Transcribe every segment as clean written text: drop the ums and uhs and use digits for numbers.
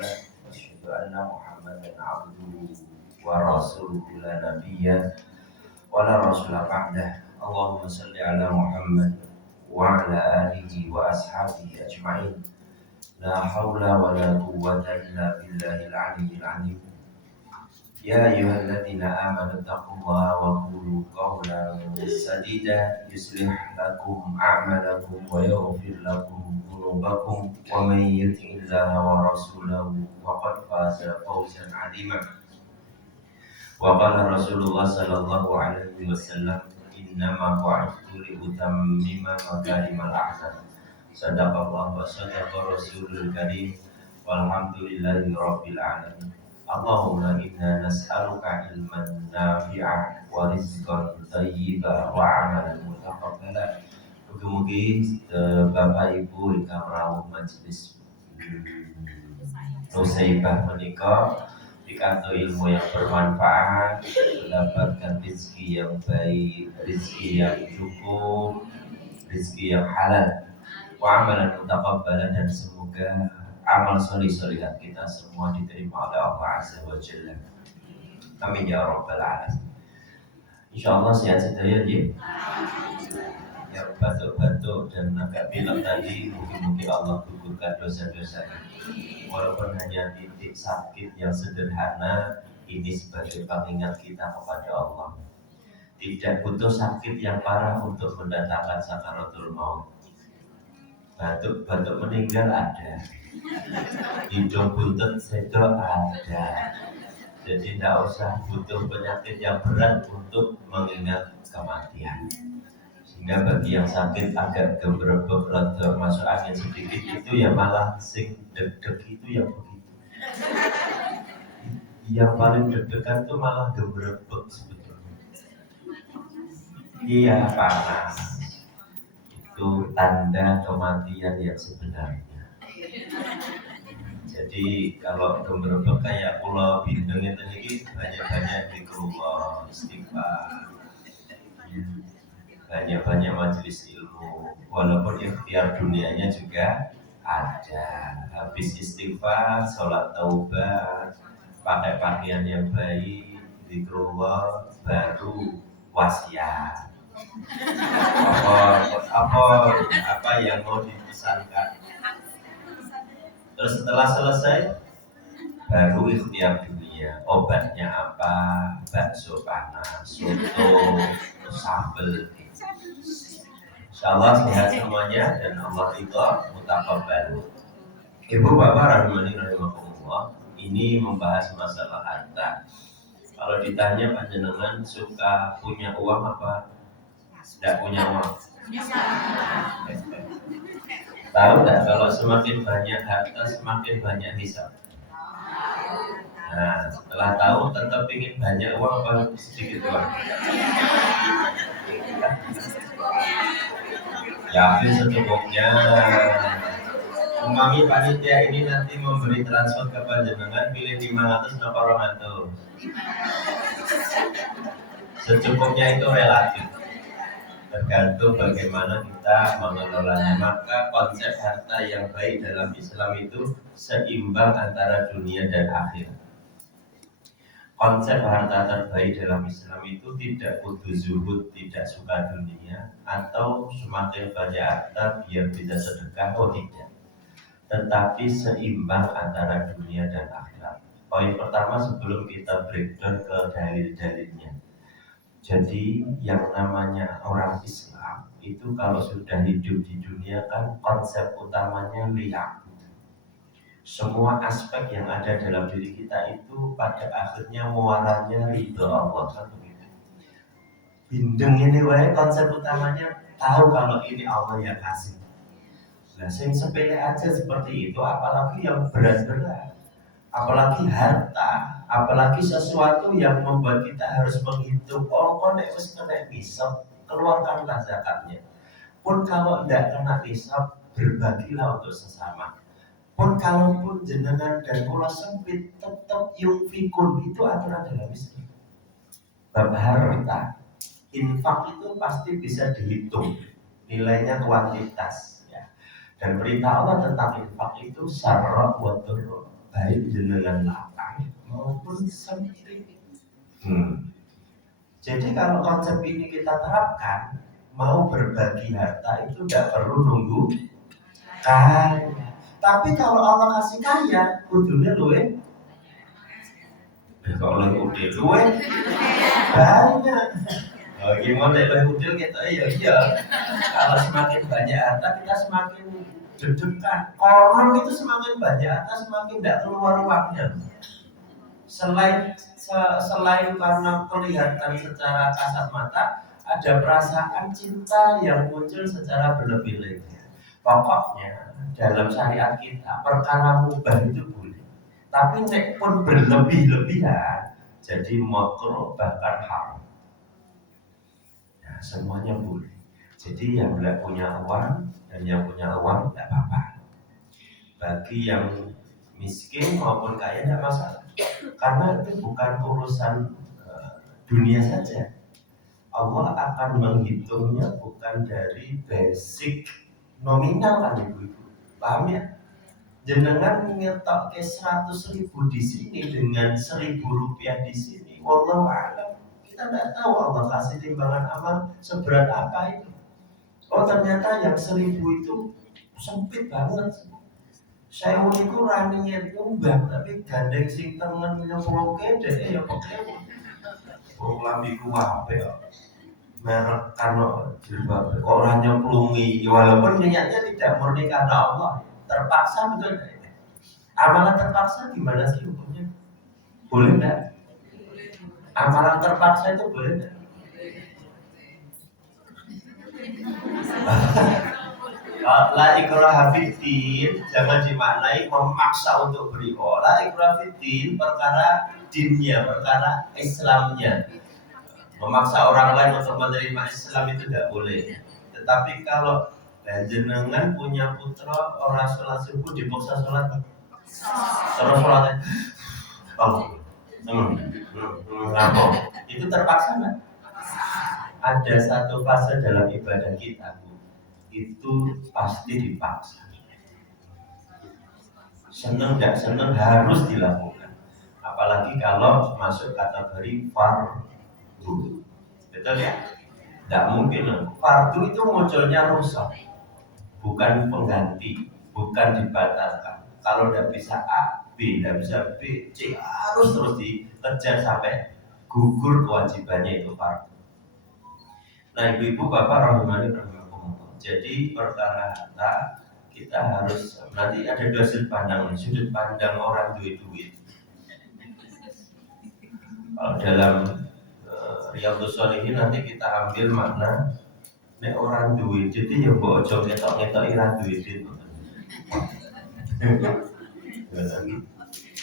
له وأشهد أن محمدا عبده ورسوله لا نبي ولا رسول بعده. اللهم صل على محمد وعلى آله وأصحابه أجمعين. لا حول ولا قوة إلا بالله العلي العظيم. يا أيها الذين آمنوا اتقوا الله وقولوا قولا سديدا يصلح لكم أعمالكم ويغفر لكم ذنوبكم ومن يطع الله ورسوله فقد فاز فوزا عظيما. وقال رسول الله صلى الله عليه وسلم إنما بعثت لأتمم مكارم الأخلاق. صدق الله وصدق رسول الكريم والحمد لله رب العالمين. Allahumma inna nas'aluka ilman nafi'a wa rizqan thayyiba wa amalan mutaqabbala. Mugi-mugi Bapak Ibu ingkang rawuh majelis Nusaibah menika pikantuk ilmu yang bermanfaat, mendapatkan rezeki yang baik, rezeki yang cukup, rezeki yang halal, wa amalan mutaqabbala, dan semoga amal solih-solihat kita semua diterima oleh Allah Azza wa Jalla. Amin ya rabbal alamin. Insyaallah sehat sedaya ya. Yang batuk-batuk dan agak pilek tadi, mungkin Allah gugurkan dosa-dosa. Walaupun hanya titik sakit yang sederhana, ini sebagai pengingat kita kepada Allah. Tidak butuh sakit yang parah untuk mendatangkan sakaratul maut. Batuk-batuk meninggal ada, hidung buntut sedok ada. Jadi tidak usah butuh penyakit yang berat untuk mengingat kematian. Sehingga bagi yang sakit agak gemerebek, rada masuk angin sedikit, itu ya malah sing deg-deg itu yang begitu. Yang paling deg-degan itu malah gemerebek sebetulnya. Iya, panas. Itu tanda kematian yang sebenarnya. Jadi kalau gemerebek kayak pulau bindeng itu ini banyak-banyak zikrullah, istighfar, banyak-banyak majelis ilmu. Walaupun ikhtiar dunianya juga ada. Habis istighfar, sholat taubat, pakai pakaian yang baik, zikrullah, baru wasiat. Apa yang mau dipesankan. Terus setelah selesai baru ikhtiar dunia. Obatnya apa? Bakso panas, soto, sambal. Insyaallah sehat semuanya dan Allah ridha mutaqabbal. Ibu bapak rahimani rahimakumullah, ini membahas masalah harta. Kalau ditanya panjenengan suka punya uang apa tidak punya uang? Tahu nggak kalau semakin banyak harta semakin banyak hisab? Nah, setelah tahu tetap ingin banyak uang apa sedikit uang? Yakin secukupnya. Umami panitia ini nanti memberi transfer ke panjenengan, pilih 500 atau 200. Secukupnya itu relatif, tergantung bagaimana kita mengelolanya. Maka konsep harta yang baik dalam Islam itu seimbang antara dunia dan akhirat. Konsep harta terbaik dalam Islam itu tidak kudu zuhud, tidak suka dunia, atau semakin banyak harta biar bisa sedekah, oh tidak. Tetapi seimbang antara dunia dan akhirat. Poin pertama sebelum kita breakdown ke dalil-dalilnya. Jadi yang namanya orang Islam itu kalau sudah hidup di dunia kan konsep utamanya lihat. Semua aspek yang ada dalam diri kita itu pada akhirnya muaranya ridho Allah kan begitu. Bindeng ini wae konsep utamanya tahu kalau ini Allah yang kasih. Nah, yang sepele aja seperti itu, apalagi yang berat-berat, apalagi harta, apalagi sesuatu yang membuat kita harus menghitung. Oh, kok nek wis kena hisab, keluarkanlah zakatnya. Pun kalau tidak kena hisab, berbagilah untuk sesama. Pun kalaupun jenengan dan kula sempit, tetap yunfikun, itu aturan dalam Islam. Bab harta, infak itu pasti bisa dihitung, nilainya kuantitas. Ya. Dan perintah Allah tentang infak itu syarra wa durra. baik jenengan lapang maupun sempit. Jadi kalau konsep ini kita terapkan, mau berbagi harta itu tidak perlu nunggu kaya. Tapi kalau Allah kasih kaya, kudunya luwe. Kalau luwe luwe banyak. Oh, gimana luwe kudil kita iya. Kalau semakin banyak harta kita semakin deg-degan. Orang itu semakin banyak harta semakin tidak keluar uangnya. Selain karena kelihatan secara kasat mata, ada perasaan cinta yang muncul secara berlebih-lebih. Pokoknya dalam syariat kita perkara mubah itu boleh, tapi nek pun berlebih-lebihan jadi makruh bahkan haram. Nah, semuanya boleh. Jadi yang tidak punya uang dan yang punya uang tidak apa-apa. Bagi yang miskin maupun kaya tidak masalah. Karena itu bukan urusan dunia saja. Allah akan menghitungnya bukan dari basic nominal kan ibu-ibu. Paham ya? Jenengan ngetok ke 100.000 di sini dengan 1.000 rupiah di sini. Wallahu a'lam. Kita tidak tahu Allah kasih timbangan amal seberat apa itu. Oh ternyata yang 1.000 itu sempit banget. Saya itu raninya nyumbang tapi gandeng sing tengen nyemplung kede ya pokoknya lambi kuah ya merek karena jilbab kok orang nyemplungi walaupun niatnya tidak murni karena Allah terpaksa betul tidak? Amalan terpaksa gimana sih hukumnya? Boleh enggak? Amalan terpaksa itu boleh enggak? La ikraha fiddin jangan dimaknai memaksa untuk beribadah. La ikraha fiddin perkara dinnya, perkara Islamnya. Memaksa orang lain untuk menerima Islam itu tidak boleh. Tetapi kalau jenengan punya putra orang sholat subuh dipaksa sholat, terus sholatnya, itu terpaksa nggak? Ada satu fase dalam ibadah kita itu pasti dipaksa. Senang tidak senang harus dilakukan. Apalagi kalau masuk kategori fardu. Betul ya? Tidak mungkin. Fardu itu munculnya rusak, bukan pengganti, bukan dibatalkan. Kalau tidak bisa A, B, tidak bisa B, C harus terus dikejar sampai gugur kewajibannya itu fardu. Nah ibu-ibu bapak rahimani rahimakumullah. Jadi perkara harta kita harus nanti ada dua sudut pandang. Sudut pandang orang duit. Kalau dalam Riyadhus Shalihin nanti kita ambil makna nek orang duit. Jadi ya mbok ojo ketok-ketok ira duitin.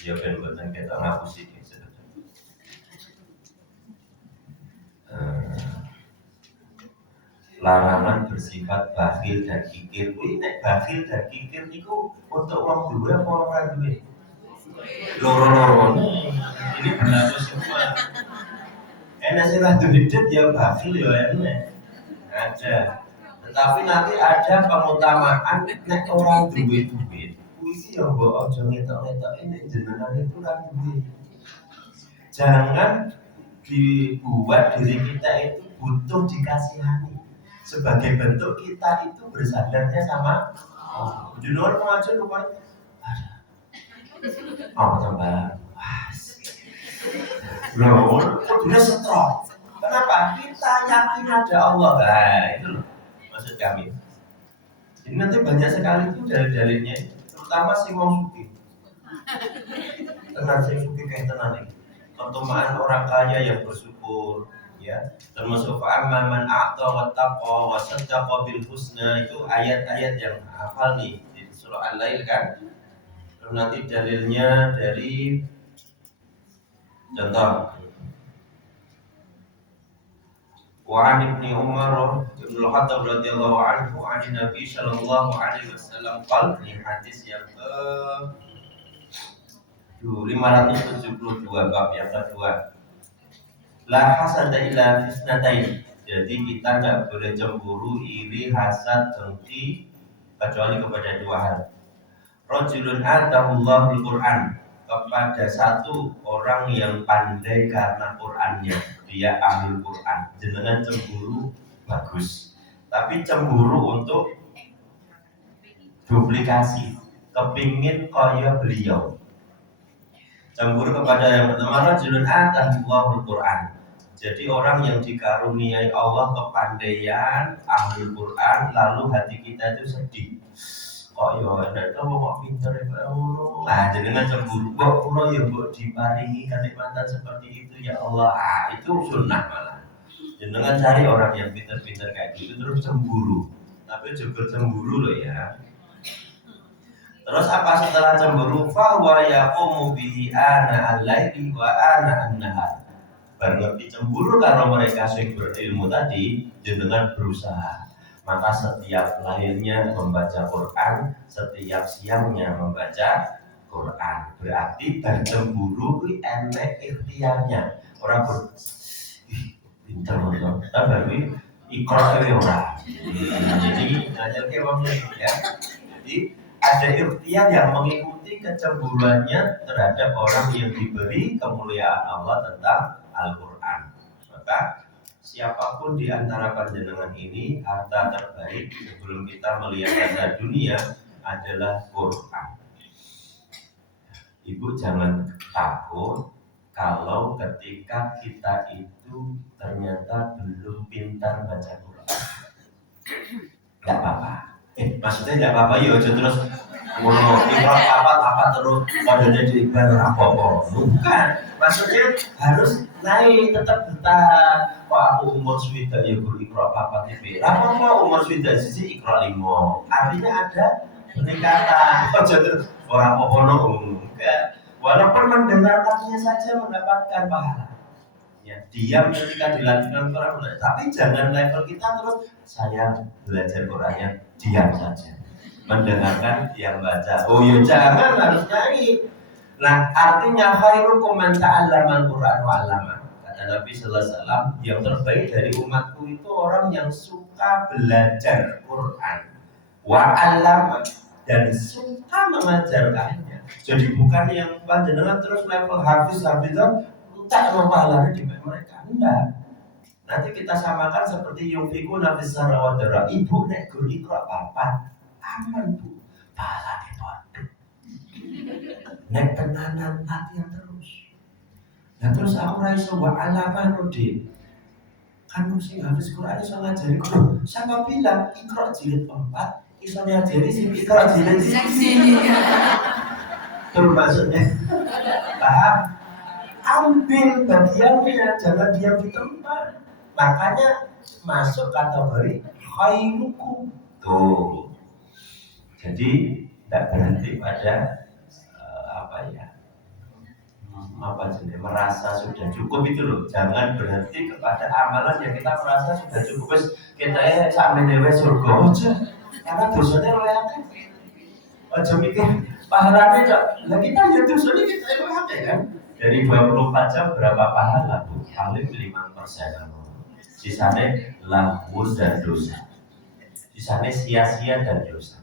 Ya ben mboten ketok ngapusi. Larangan bersifat bakhil dan kikir. Kuwi nek bakhil dan kikir niku untuk wong duwe apa ora duwe? Loro-loro. Ini berlaku semua. Enak sih lah duit ya bakhil ya enak. Ada. Tetapi nanti ada pengutamaan nek orang duwe duit. Kuwi ya mbok aja ngetok-ngetok nek jenengan itu ora duwe. Jangan dibuat diri kita itu butuh dikasihani. Sebagai bentuk kita itu bersadarnya sama judul pengajar kemarin apa tambah loh, udah strong. Kenapa? Kita yakin ada Allah. Nah, itu loh maksud kami. Jadi nanti banyak sekali itu dalil-dalilnya, terutama si wong suki. Tenang si suki kayak tenang nih. Pertemuan orang kaya yang bersyukur. Ya, termasuk fa'amma man a'ta wa taqa wa saddaqa bil husna itu ayat-ayat yang hafal nih di surah Al-Lail kan. Terus nanti dalilnya dari contoh wa an ibni Umar bin Al-Khattab radhiyallahu anhu an Nabi sallallahu alaihi wasallam qala ini hadis yang ke 572 bab yang kedua. La hasada illa fisnatain. Jadi kita tidak boleh cemburu, iri, hasad, dengki kecuali kepada dua hal. Rajulun atahullahul Quran, kepada satu orang yang pandai karena Qurannya, dia ahli Quran. Jenengan cemburu bagus, tapi cemburu untuk duplikasi, kepingin kaya beliau. Cemburu kepada yang pertama, rajulun atahullahul Quran. Jadi orang yang dikaruniai Allah kepandaian ahli Quran, lalu hati kita itu sedih. Kok yo ada kamu kok pinter ya Allah. Nah, jenengan cemburu. Kok kula ya mbok diparingi kenikmatan seperti itu ya Allah. Ah, itu sunnah malah. Jenengan cari orang yang pinter-pinter kayak gitu terus cemburu. Tapi juga cemburu loh ya. Terus apa setelah cemburu? Fa wa yaqumu bihi ana al-laili wa ana an-nahar. Ngerti cemburu kalau mereka sing berilmu tadi, jenengan berusaha. Maka setiap lahirnya membaca Quran, setiap siangnya membaca Quran. Berarti bercemburu itu enek ikhtiarnya. Orang pinter loh, tapi ikrar itu orang. Jadi ngajar ke ya. Jadi ada ikhtiar yang mengikuti kecemburuannya terhadap orang yang diberi kemuliaan Allah tentang Al-Quran. Maka siapapun di antara panjenengan ini, harta terbaik sebelum kita melihat harta dunia adalah Quran. Ibu jangan takut kalau ketika kita itu ternyata belum pintar baca Quran. Gak apa-apa. Maksudnya gak apa-apa ya, terus ngomong ikrar apa terus pada jadi ikrar apa-apa. Bukan. Maksudnya harus naik tetap betah. Kok aku umur swida ya guru ikrar apa TV. Apa umur swida sisi ikrar 5. Artinya ada peningkatan. Kok jadi orang apa enggak. Walaupun mendengarkannya saja mendapatkan pahala. Ya, diam ketika dilakukan Quran, tapi jangan level kita terus saya belajar Qurannya diam saja, mendengarkan yang baca. Oh ya jangan, harus naik. Nah artinya khairukum man ta'allama al-Quran wa 'allama. Kata Nabi sallallahu alaihi wasallam, yang terbaik dari umatku itu orang yang suka belajar Quran wa 'allama dan suka mengajarkannya. Jadi bukan yang panjenengan terus level hafiz-hafizan tak mempelajari di mereka, enggak. Nanti kita samakan seperti yungfiku nafis sarawatera. Ibu nek guru ikra apa? Aman bu, pahala di bodoh. Nek tenanan latihan terus. Nah terus aku raiso wa alaman rodi. Kan mesti habis Quran iso ngajari guru. Siapa bilang ikra jilid 4 iso ngajari sing ikra jilid sini. Terus maksudnya paham? Ambil bagiannya, jangan diam di tempat. Makanya masuk kategori khairukum. Tuh. Jadi tidak berhenti pada merasa sudah cukup itu loh. Jangan berhenti kepada amalan yang kita merasa sudah cukup. Kita sampai dewe surga aja. Karena dosanya loyaknya. Aja mikir pahalanya enggak. Lah kita ya dosanya kita loyaknya kan. Dari 24 jam berapa pahala bu? Paling 5%. Sisanya lahun dan dosa. Sisanya sia-sia dan dosa.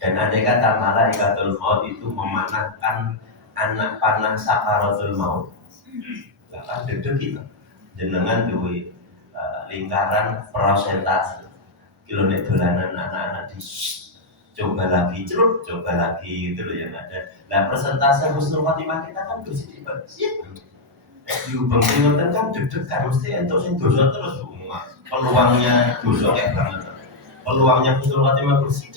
Dan andai kata malaikatul maut itu memanahkan anak panah sakaratul maut, bahkan deg-deg kita jenengan duwe lingkaran persentase kilometer dolanan anak-anak di coba lagi ceruk, coba lagi gitu loh yang ada. Nah persentase husnul khotimah kita kan bersih diubah ngoten kan deg-degan mesti entuk sing dosa terus peluangnya dosa kayak banget. Peluangnya husnul khotimah bersih.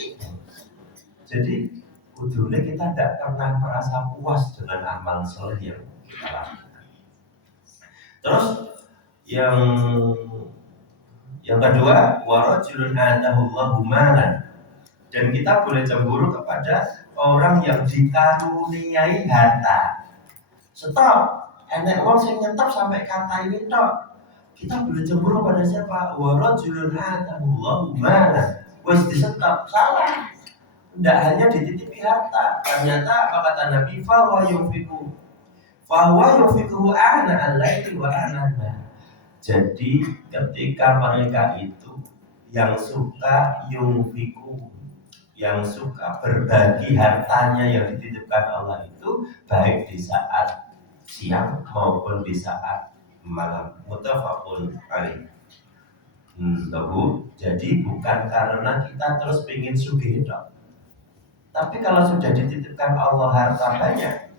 Jadi kudune kita tidak pernah merasa puas dengan amal soleh yang kita lakukan. Terus yang kedua, warajulun atahullahu malan. Dan kita boleh cemburu kepada orang yang dikaruniai harta. Stop, enek wong sing nyetop sampai kata ini tok. Kita boleh cemburu pada siapa? Warajulun atahullahu malan. Wes disetop, salah. Tidak hanya dititipi harta. Ternyata apa kata Nabi? Fahuwa yufiku ana al-laili wa ana. Jadi ketika mereka itu yang suka yungfiku, yang suka berbagi hartanya yang dititipkan Allah itu baik di saat siang maupun di saat malam. Muttafaqun alaih. Jadi bukan karena kita terus ingin sugih, tapi kalau sudah dititipkan Allah harta banyak,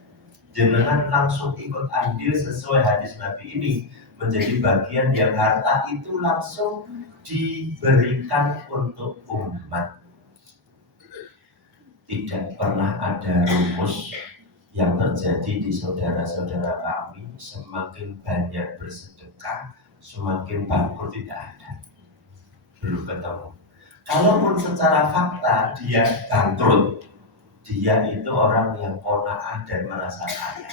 jenengan langsung ikut andil sesuai hadis Nabi ini, menjadi bagian yang harta itu langsung diberikan untuk umat. Tidak pernah ada rumus yang terjadi di saudara-saudara kami, semakin banyak bersedekah semakin bangkrut, tidak ada, belum ketemu. Kalaupun secara fakta dia bangkrut, dia itu orang yang qanaah dan merasa kaya,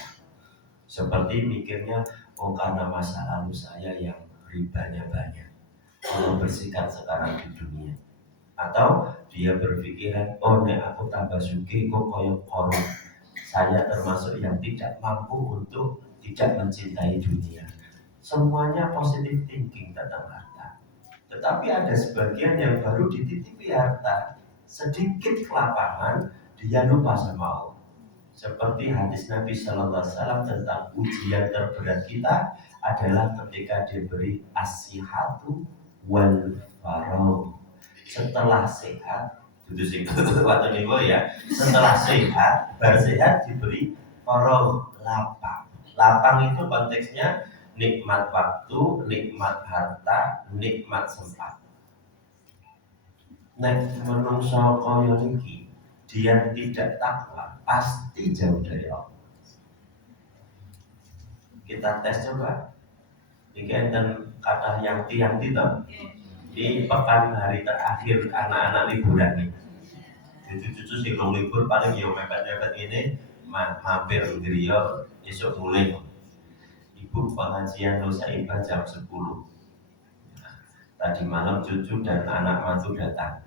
seperti mikirnya, oh karena masa lalu saya yang ribanya banyak, Allah bersihkan sekarang di dunia. Atau dia berpikiran, oh nek aku tambah sugih kok koyok korup, saya termasuk yang tidak mampu untuk tidak mencintai dunia. Semuanya positive thinking tentang harta. Tetapi ada sebagian yang baru dititipi harta, sedikit kelapangan, dia lupa sama Allah. Seperti hadis Nabi Sallallahu Alaihi Wasallam tentang ujian terberat kita adalah ketika diberi as-sihhatu wal faragh. Setelah sehat, itu sih waktu niku ya. Setelah sehat, bersehat diberi faragh, lapang. Lapang itu konteksnya nikmat waktu, nikmat harta, nikmat sempat. Nek menungso kaya niki, dia tidak takwa, pasti jauh dari Allah. Kita tes coba. Ini enten kata yang tiang tidak. Di pekan hari terakhir anak-anak liburan nih. Cucu-cucu sih kalau libur paling ya mepet-mepet ini mampir griya esok mulai. Ibu pengajian Nusa Iba jam 10. Tadi malam cucu dan anak mantu datang.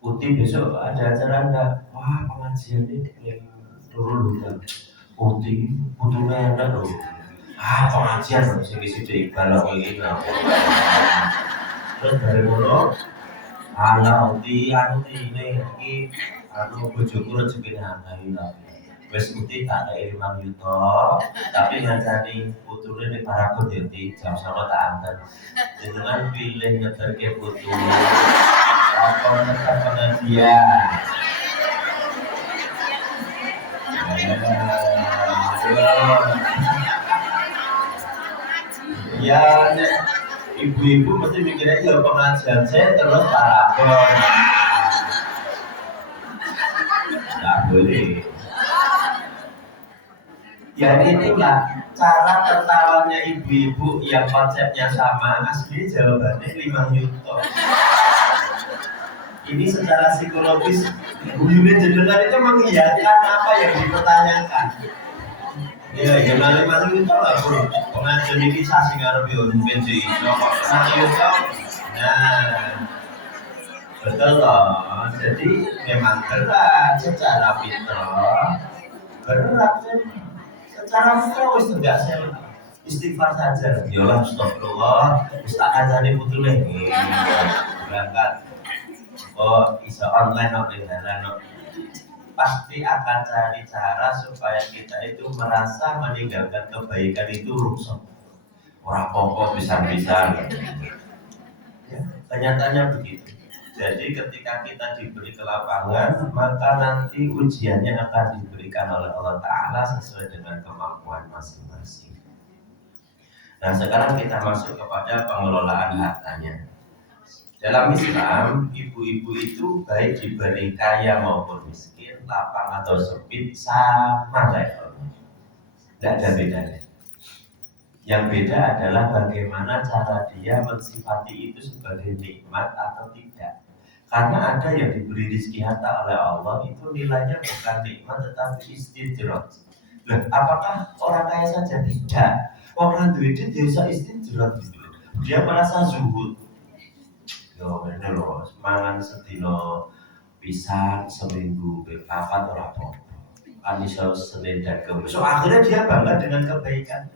Uti besok ada acara enggak? Wah pengajian ini yang turun hutan. Uti butuhnya enggak loh. Pengajian loh sing isi di balok ini. Terus dari mulut, uti ini bojoku rezekine akeh lah. Wis uti tak kei 5 juta, tapi ngancani putune ning Parabot ya jam 09.00 tak anten. Jenengan pilih ngeterke putu. Apa tetap pengajian. Ya, ibu-ibu mesti mikirnya ya pengajian saya terus Parabot. Tidak boleh. Ya itulah cara tertawanya ibu-ibu yang konsepnya sama, asli jawabannya 5 juta. Ini secara psikologis guyune jenengan itu mengiyakan apa yang dipertanyakan. Ya, yang 5 juta lah bro. Pengajian ini sasi ngarep yo mungkin sih iso kok 5 juta. Nah, betul loh. Jadi memang berat secara fitrah, berat kan. Secara fitrah wis enggak saya istighfar saja. Yolah astagfirullah, wis tak kancane putune. Berangkat. Oh, iso online jalan. Pasti akan cari cara supaya kita itu merasa meninggalkan kebaikan itu rusak. Orang pokok bisa-bisa. Ya, kenyataannya begitu. Jadi ketika kita diberi kelapangan, maka nanti ujiannya akan diberikan oleh Allah Ta'ala sesuai dengan kemampuan masing-masing. Nah sekarang kita masuk kepada pengelolaan hartanya. Dalam Islam, ibu-ibu itu baik diberi kaya maupun miskin, lapang atau sempit, sama levelnya. Tidak ada bedanya. Yang beda adalah bagaimana cara dia mensifati itu sebagai nikmat atau tidak. Karena ada yang diberi rezeki harta oleh Allah itu nilainya bukan nikmat tetapi istidroj. Nah, apakah orang kaya saja? Tidak. Orang duit dia bisa istidroj gitu. Dia merasa zuhud. Yo bener loh, mangan sedino pisang seminggu berpapat ora apa-apa. Kan iso Senin dan Kamis. So akhirnya dia bangga dengan kebaikan.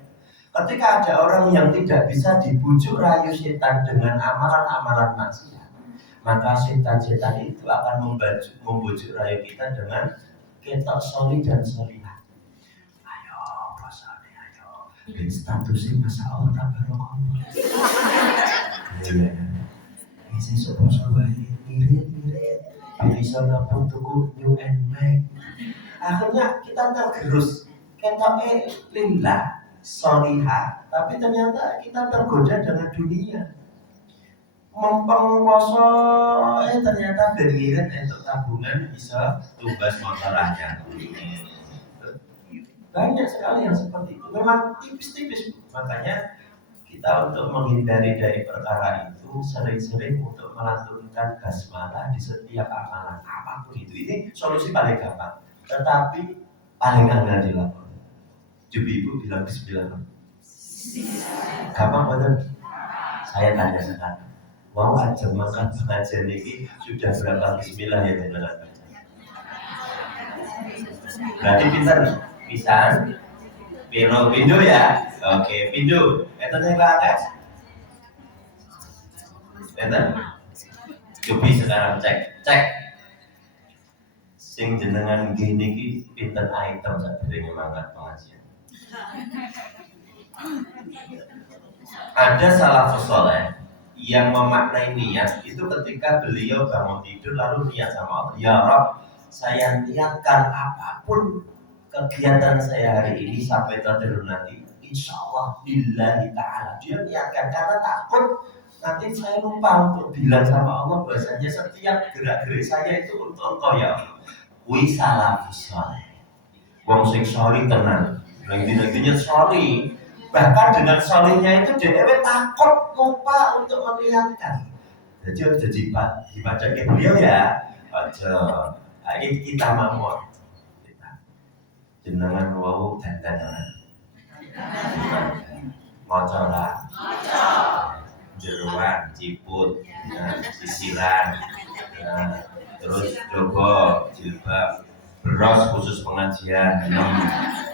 Ketika ada orang yang tidak bisa dibujuk rayu setan dengan amalan-amalan maksiat, Maka setan-setan itu akan membujuk rayu kita dengan ketok soli dan solihah. Ayo, pasane ayo. Ben statusnya masa Allah tak barokah. Iya. Isi sopo wae irit-irit. Bisa nabung tuku New and Mac. Akhirnya kita tergerus. Ketoknya lillah, solihah. Tapi ternyata kita tergoda dengan dunia. Mempeng poso ternyata beririt untuk tabungan bisa tumbas motornya. Banyak sekali yang seperti itu. Memang tipis-tipis. Makanya kita untuk menghindari dari perkara itu sering-sering untuk melantunkan basmalah di setiap amalan apapun itu. Ini solusi paling gampang, tetapi paling angel dilakukan. Jubi ibu bilang bismillah. Gampang betul. Saya tanya sekarang. Mau aja makan pengajian ini sudah berapa bismillah ya teman-teman? Berarti pintar pisan. Pindu ya. Oke, pindu. Enten yang lakas. Enten. Cobi sekarang cek. Sing jenengan gini ki pinten item sadurunge mangkat pengajian. Ada salafus saleh yang memaknai niat itu ketika beliau bangun tidur lalu niat sama Allah, ya Rabb, saya niatkan apapun kegiatan saya hari ini sampai tertidur nanti, insya Allah billahi ta'ala. Dia niatkan karena takut nanti saya lupa untuk bilang sama Allah bahasanya setiap gerak-gerik saya itu untuk Engkau ya Allah. Wi salafus saleh wong sing soli tenan, nanti-nantinya soli. Bahkan dengan solihnya itu dia takut lupa untuk mengingatkan. Jadi harus dibaca ke beliau ya. Aja, ini kita mau jenengan wau dandanan. Mocola, jeruan, ciput, sisiran, terus jogo, jilbab, beros khusus pengajian,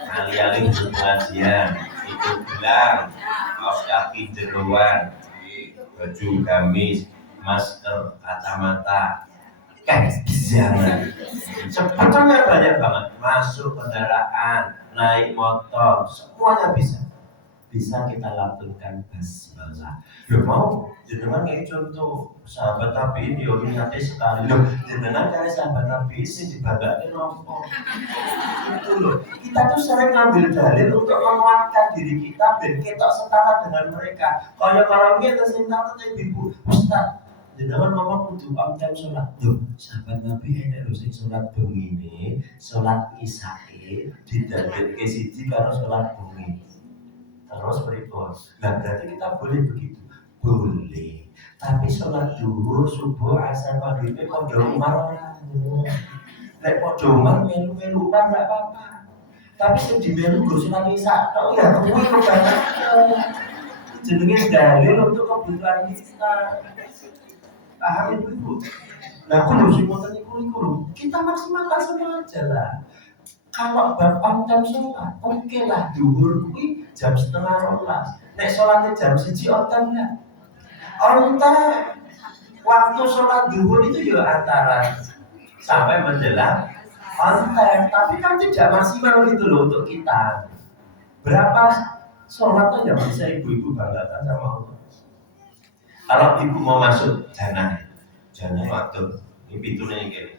alih-alih khusus pengajian. Itu gelang, kaos kaki jeruan, baju gamis, masker, kacamata, jangan. Sebetulnya banyak banget. Masuk kendaraan, naik motor, semuanya bisa kita lakukan basmalah. Loh mau jenengan kayak contoh sahabat Nabi ini niatnya sekali. Loh jenengan kayak sahabat Nabi ini dibanggakan nopo. Itu loh. Kita tuh sering ngambil dalil untuk menguatkan diri kita dan kita setara dengan mereka. Kalau kita singkat ibu Ustaz, jenengan ngomong kudu amdan sholat. Loh sahabat Nabi enek lho sing sholat bengi ini, sholat isyae didadekake siji karo sholat bengi. Terus berikut. Nah berarti kita boleh begitu? Boleh. Tapi sholat duhur, subuh, asar, maghrib kok umar orang. Lek kok umar melu-melu kan enggak apa-apa. Tapi sing dimelu go sholat isya tok ya kuwi kebanyakan. Jenenge dalil untuk kebutuhan kita. Paham Ibu? Nah, kudu sing ngoten niku kita maksimalkan semua aja lah. Kalau bapak jam sholat, oke lah duhur kuwi jam 11:30. Nek sholatnya jam 1 onten lah. Onten waktu sholat duhur itu ya antara sampai menjelang onten, tapi kan tidak maksimal gitu loh untuk kita. Berapa sholat aja bisa ibu-ibu banggakan sama Allah. Kalau ibu mau masuk jangan waktu ini pintunya ini.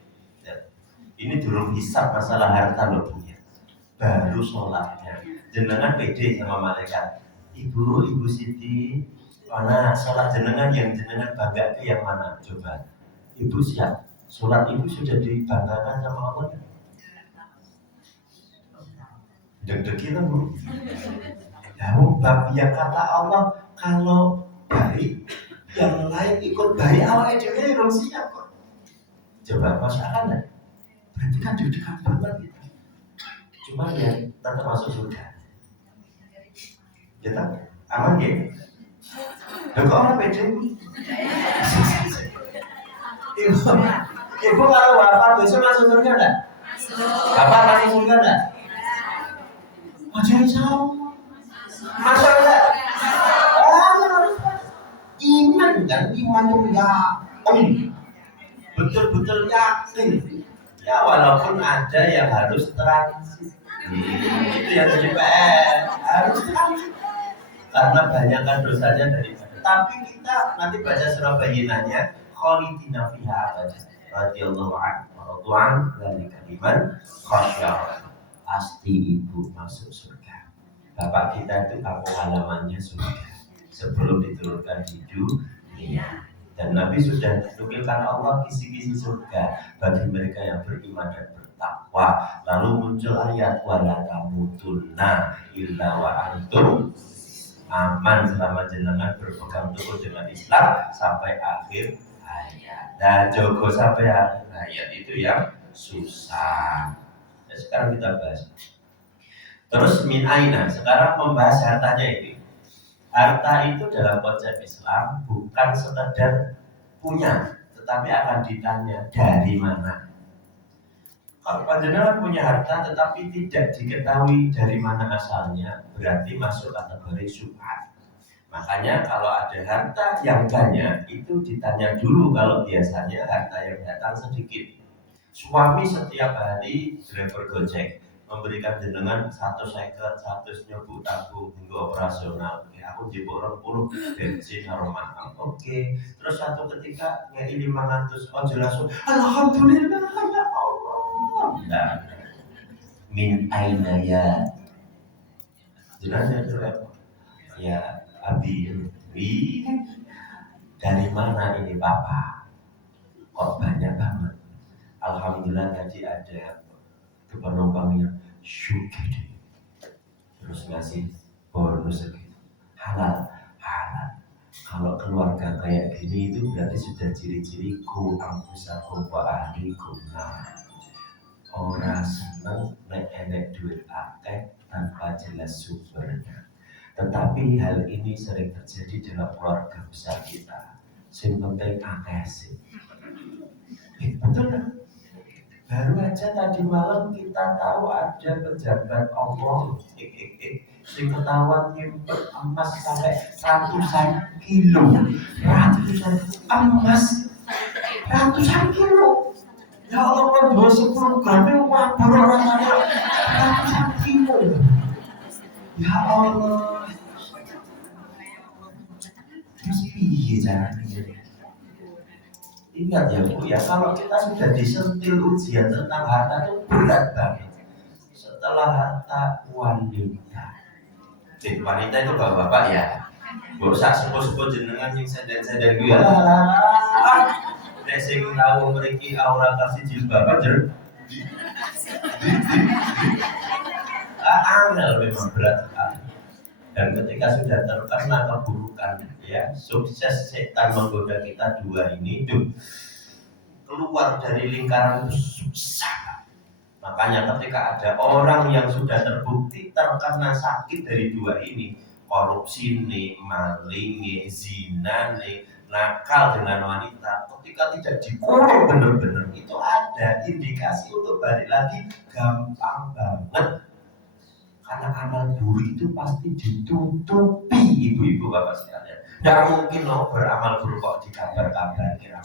Ini dulu hisab masalah harta lo punya, baru sholatnya. Jenengan pede sama malaikat. Ibu Siti, mana sholat jenengan yang jenengan bangga ke yang mana? Coba. Ibu siap. Sholat ibu sudah dibanggakan sama Allah. Deg-deginan bu. Ya kata Allah kalau baik, yang lain ikut baik awalnya dia belum siap kok. Coba masalahnya. Berarti kan dekat banget gitu. Cuma ya tetap masuk surga. Kita aman ya? Loh kok orang pede? Ibu kalau bapak besok masuk surga enggak? Bapak masuk surga enggak? Jangan jauh. Masuk enggak? Iman kan? Iman itu ya. betul-betul yakin. Ya walaupun ada yang harus transit. Itu yang jadi PR, harus transit. Karena banyakkan dosanya daripada. Tapi kita nanti baca surah Bayyinahnya, khalidina fiha abada. Radhiyallahu anhu wa radwan dzalika liman khasyah. Pasti ibu masuk surga. Bapak kita itu kampung halamannya surga sebelum diturunkan di dunia. Dan Nabi sudah menukilkan Allah kisi-kisi surga bagi mereka yang beriman dan bertakwa. Lalu muncul ayat wala tamutunna illa wa antum aman selama jenengan berpegang teguh dengan Islam sampai akhir ayat. Dan Joko sampai akhir ayat itu yang susah. Nah, sekarang kita bahas. Terus min aina, sekarang membahas hartanya ini. Harta itu dalam konsep Islam bukan sekedar punya, tetapi akan ditanya dari mana. Kalau panjenengan punya harta tetapi tidak diketahui dari mana asalnya, berarti masuk kategori syubhat. Makanya kalau ada harta yang banyak itu ditanya dulu. Kalau biasanya harta yang datang sedikit. Suami setiap hari driver Gojek memberikan jenengan 150, 100 nyobu tabung hingga operasional. Oke, aku jebok 20 bensin aroma. Oke. Terus satu ketika ngei 500, oh jelas. Alhamdulillah ya Allah. Nah, min aina ya. Jenengan ya Abi, dari mana ini Papa? Kok banyak banget? Alhamdulillah tadi ada penumpang yang syukur terus ngasih bonus segitu. Halal. Kalau keluarga kayak gini itu berarti sudah ciri-ciri ku ampusakum wa ahlikum. Orang seneng nek enek duit akeh tanpa jelas sumbernya. Tetapi hal ini sering terjadi dalam keluarga besar kita. Sing penting akeh sih. Betul kan? Baru aja tadi malam kita tahu ada pejabat Allah sing ketahuan nyimpen emas sampai ratusan kilo. Ratusan emas, ratusan kilo. Ya Allah, kan 10 gram wabur rasanya ratusan kilo. Ya Allah. Terus piye caranya? Ingat ya Bu ya, kalau kita sudah disentil ujian tentang harta itu berat banget. Setelah harta wanita. Wanita itu bapak-bapak ya. Gak usah sepuh-sepuh jenengan yang sadar-sadar gue ya lah. Nek sing tahu mriki aura kasih jilbab aja. Angel memang berat sekali. Dan ketika sudah terkena keburukan ya, sukses setan menggoda kita dua ini tuh keluar dari lingkaran itu susah. Makanya ketika ada orang yang sudah terbukti terkena sakit dari dua ini, korupsi nih, maling nih, zina nih, nakal dengan wanita, ketika tidak dikurung benar-benar itu ada indikasi untuk balik lagi gampang banget. Karena amal buruk itu pasti ditutupi ibu-ibu bapak sekalian. Tidak mungkin loh beramal buruk kok dikabar-kabar kira.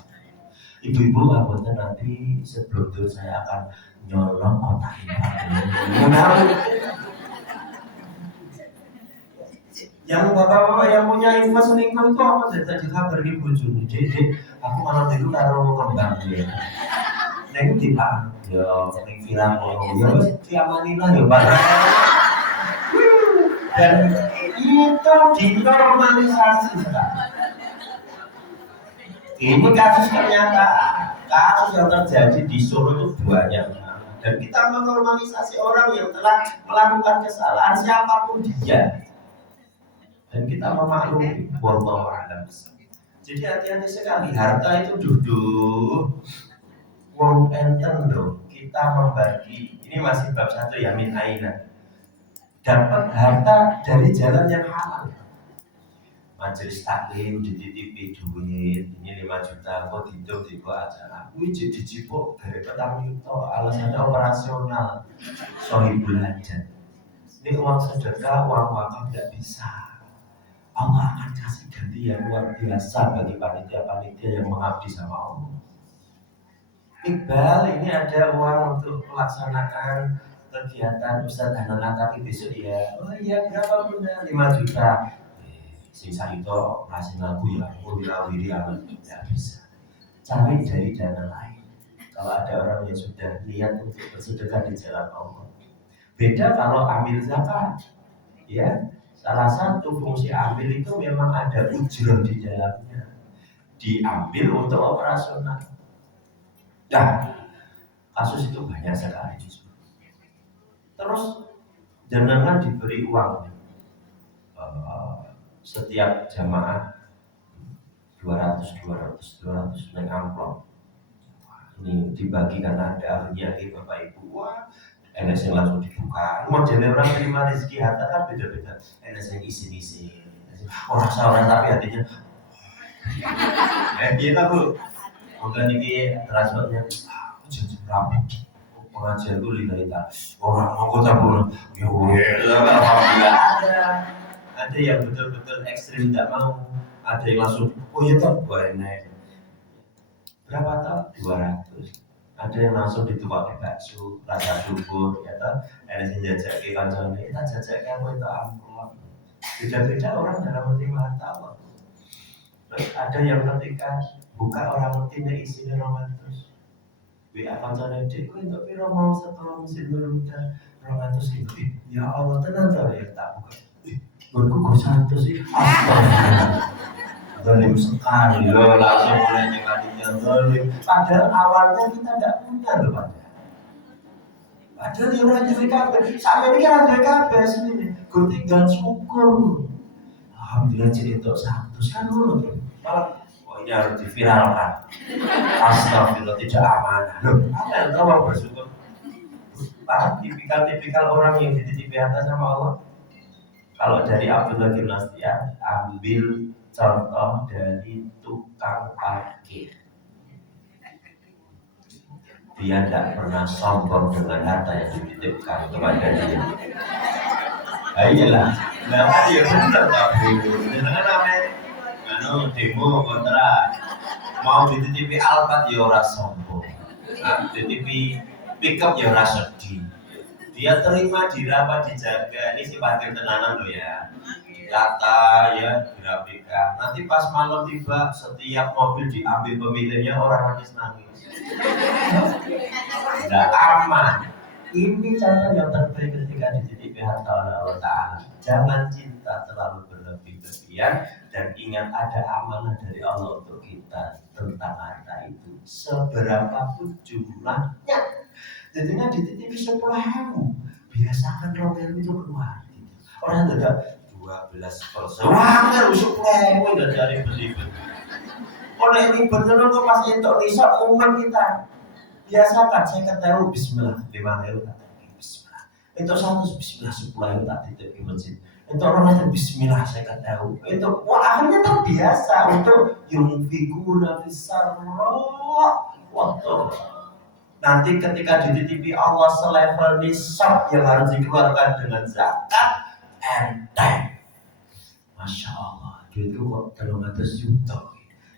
Ibu-ibu ngapunten nanti sebelum itu saya akan nyolong kotak infak. Yang bapak-bapak yang punya info selingkuh itu apa sih? Tadi kabar ibu Juni. Jadi aku malam itu taruh kembang dia. Neng di pak, yo neng film yo via Manila yo pak. Dan itu dinormalisasi sekarang. Ini kasus ternyata kasus yang terjadi di Solo itu banyak. Dan kita menormalisasi orang yang telah melakukan kesalahan siapapun dia. Dan kita memaklumi wallahu a'lam. Jadi hati-hati sekali, harta itu duduk wong enten loh. Kita membagi, ini masih bab 1 ya, min aina. Dapat harta dari jalan yang halal. Majelis taklim dititipi duit ini 5 juta, kok dihitung di acara kuwi jadi dicipok dari petang itu alasannya operasional sohibul hajat. Ini uang sedekah, uang wakaf tidak bisa. Allah akan kasih ganti yang luar biasa bagi panitia-panitia yang mengabdi sama Allah. Iqbal, ini ada uang untuk pelaksanaan kegiatan Ustadz Hanan tapi besok ya. Oh iya, berapa bunda? 5 juta. Sing itu masih lagu ya, wira-wiri amat tidak bisa. Cari dari dana lain. Kalau ada orang yang sudah niat untuk bersedekah di jalan Allah. Beda kalau ambil zakat, ya. Salah satu fungsi ambil itu memang ada ujroh di dalamnya. Diambil untuk operasional. Nah, kasus itu banyak sekali. Terus jenengan diberi uang setiap jamaah 200 naik amplop. Ini dibagi karena ada ahlinya Bapak Ibu. Wah, NS yang langsung dibuka. Modelnya orang terima rezeki harta kan beda-beda. NS yang isi-isi. Orang tapi hatinya. Dia tahu. Mungkin ini transportnya. Jadi rambut. Pengajian itu lidah orang mau campur. Ada yang betul-betul ekstrim tidak mau. Ada yang langsung. Oh ya tak boleh. Berapa tau? 200. Ada yang langsung ditukar bakso, rasa syukur, ya toh. Ada yang jajak ke kancane, kita jajak kamu itu amplop. Beda-beda orang dalam menerima harta. Terus ada yang ketika buka orang ngerti isinya romantis. WA kancane dek, kowe entuk piro mau setelah musim berudah 200 ribu. Ya Allah, tenang toh ya tak buka. Gonku kok 100 sih. Astagfirullah. Zalim sekali loh, langsung mulai nyekalinya zalim. Padahal awalnya kita tidak punya loh padahal yang orang jadi kabeh, sampai ini kan jadi kabeh sini. Gue tinggal syukur. Alhamdulillah jadi untuk 100 kan dulu tuh. Malah, oh ini harus diviralkan. Astagfirullah tidak amanah. Loh, apa yang kamu bersyukur? Tipikal orang yang dititipi harta sama Allah. Kalau dari Abdullah bin Nasir, ambil contoh dari tukang parkir. Dia tidak pernah sombong dengan harta yang dititipkan kepada dia. Nah iyalah, nah kan dia benar tapi dengan namanya demo kontra mau dititipi Alphard ya ora sombong, dititipi pickup ya ora sedih. Dia terima dirawat dijaga, ini si parkir tenanan loh ya. Data ya grafika. Nanti pas malam tiba setiap mobil diambil pemiliknya orang nangis. Tidak aman. Ini contoh yang terbaik ketika dititipi harta oleh Allah Ta'ala. Jangan cinta terlalu berlebih-lebihan dan ingat ada amanah dari Allah untuk kita tentang harta itu. Seberapapun jumlahnya. Jadinya dititipi 10.000. Biasakan rokel itu keluar. Orang tidak 12%. Wah, kan usuk lewe udah dari beli. Oleh ini bener kok pas entuk risok umat kita. Biasakan saya ketahui bismillah 5.000 tak bismillah. Entuk 100 bismillah 10.000 tak titip di masjid. Entuk 200 bismillah saya ketahui. Entuk wah akhirnya terbiasa untuk yunfikuna fisarra waktu. Nanti ketika dititipi Allah selevel nisab yang harus dikeluarkan dengan zakat enteng. Masya Allah, duitku kok 300 juta.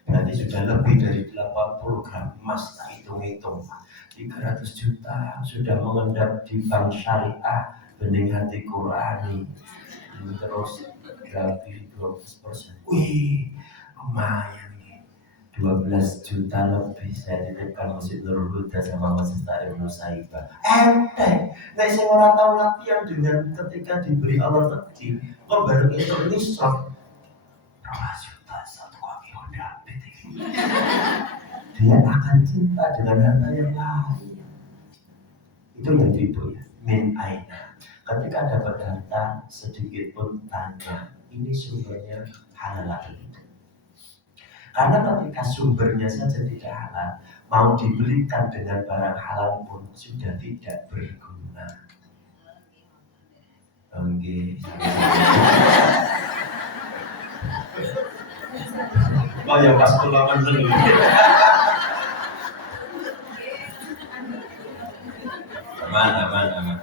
Berarti sudah lebih dari 80 gram emas, tak hitung-hitung. 300 juta sudah mengendap di bank syariah bening hati Qurani. Terus gratis 12%. Wih, lumayan nih. 12 juta lebih saya titipkan Masjid Nurul Huda sama Masjid Ta'lim Nusaibah. Enteng. Nek sing ora tau latihan dengan ketika diberi Allah rezeki, kok baru itu ini sok. 2 juta satu kaki Honda. Dia akan cinta dengan harta yang lain. Itu yang itu ya. Min aina. Ketika dapat harta sedikit pun tanya, ini sumbernya halal atau tidak? Karena ketika sumbernya saja tidak halal, mau dibelikan dengan barang halal pun sudah tidak berguna. Oke. Oh ya pas pulang dulu. Aman.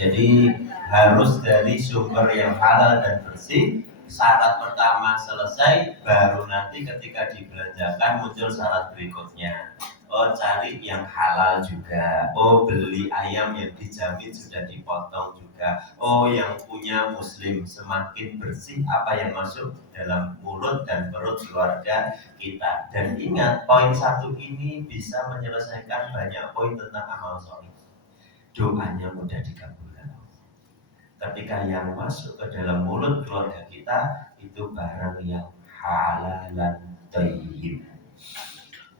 Jadi harus dari sumber yang halal dan bersih. Syarat pertama selesai, baru nanti ketika dibelanjakan muncul syarat berikutnya. Oh, cari yang halal juga. Oh, beli ayam yang dijamin sudah dipotong juga. Oh, yang punya muslim, semakin bersih apa yang masuk dalam mulut dan perut keluarga kita. Dan ingat, poin satu ini bisa menyelesaikan banyak poin tentang amal soleh. Doanya mudah dikabulkan. Ketika yang masuk ke dalam mulut keluarga kita itu barang yang halalan thayyib.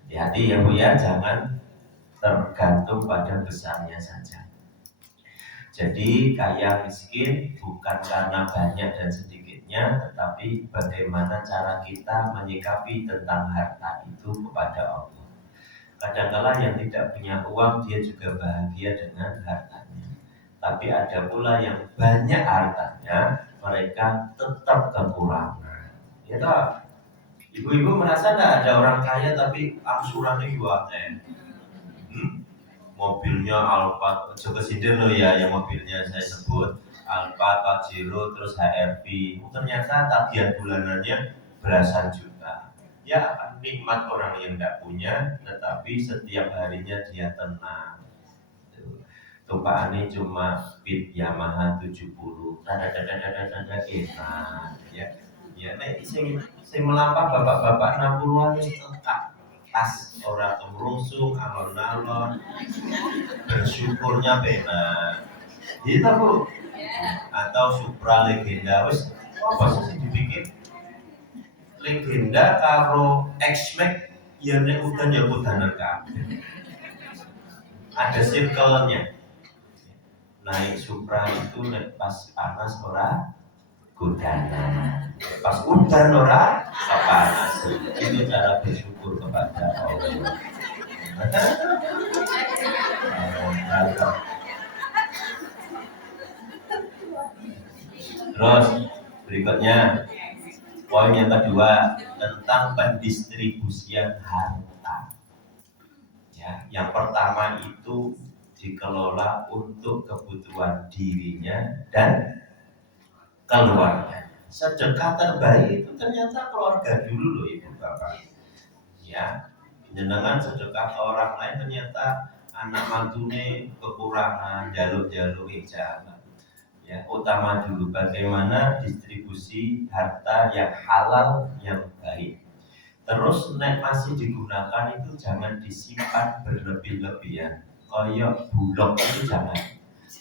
Hati-hati ya Bu ya, jangan tergantung pada besarnya saja. Jadi kaya miskin bukan karena banyak dan sedikitnya, tetapi bagaimana cara kita menyikapi tentang harta itu kepada Allah. Kadang-kala yang tidak punya uang dia juga bahagia dengan hartanya. Tapi ada pula yang banyak hartanya, mereka tetap kekurangan. Ya toh? Ibu-ibu merasa tidak ada orang kaya tapi angsurannya juga mobilnya Alphard, coba sindir loh ya, yang mobilnya saya sebut Alphard, Pajero, terus HRV. Ternyata tagihan bulanannya belasan juta. Ya nikmat orang yang tidak punya, tetapi setiap harinya dia tenang. Tumpahannya cuma Speed Yamaha 70, enak ya. Ya, nek sing melampah bapak-bapak 60-an itu tekak pas orang kemerungsung, alon-alon, bersyukurnya benar. Gitu Bu. Atau Supra legenda, wis apa sih dibikin legenda karo X-Max ya nek udan ya udanan kabeh. Ada circle-nya. Naik Supra itu nek pas panas ora kudanan, pas udan ora panas. Itu cara bersyukur kepada Allah. Terus berikutnya poin yang kedua tentang pendistribusian harta. Ya, yang pertama itu dikelola untuk kebutuhan dirinya dan keluarga. Sedekah terbaik itu ternyata keluarga dulu loh Ibu Bapak. Ya, jenengan sedekah ke orang lain ternyata anak mantune kekurangan, jaluk-jaluk jangan. Ya, utama dulu bagaimana distribusi harta yang halal yang baik. Terus nek masih digunakan itu jangan disimpan berlebih-lebihan. Koyok bulog itu jangan.